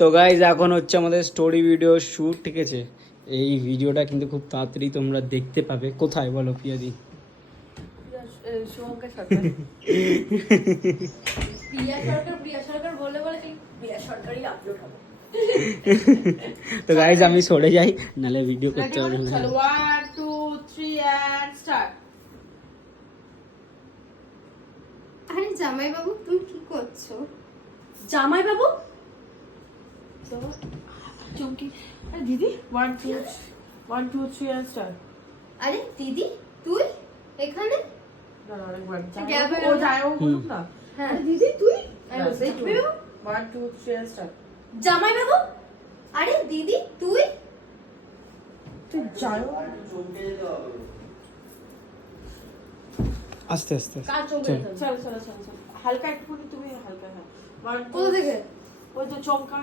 তো গাইজ এখন হচ্ছে আমাদের স্টোরি ভিডিও শ্যুট, ঠিক আছে? এই ভিডিওটা কিন্তু খুব তাড়াতাড়ি তোমরা দেখতে পাবে। কোথায় বলো প্রিয়াদি? তো গাইজ আমি সরে যাই, নালে ভিডিও করতে হবে না। 1 2 3 and start. আরে জামাই বাবু তুমি কি করছো? জামাই বাবু চমকি। আরে দিদি 1 2 3 and start. আরে দিদি তুই এখানে? না না আরেকবার Gap হয়ে ও গেল। যায় ও বলুক না। হ্যাঁ আরে দিদি তুই আমি বলছি, জামাই বাবু? 1 2 3 and start. জামাই বাবু আরে দিদি তুই? তুই যাও আস্তে আস্তে কার চোখ চল। বেরোতে চলো চলো চলো চলো হালকা একটু তুমি হালকা হ্যাঁ 1 কোথা থেকে? ওই তো চমকা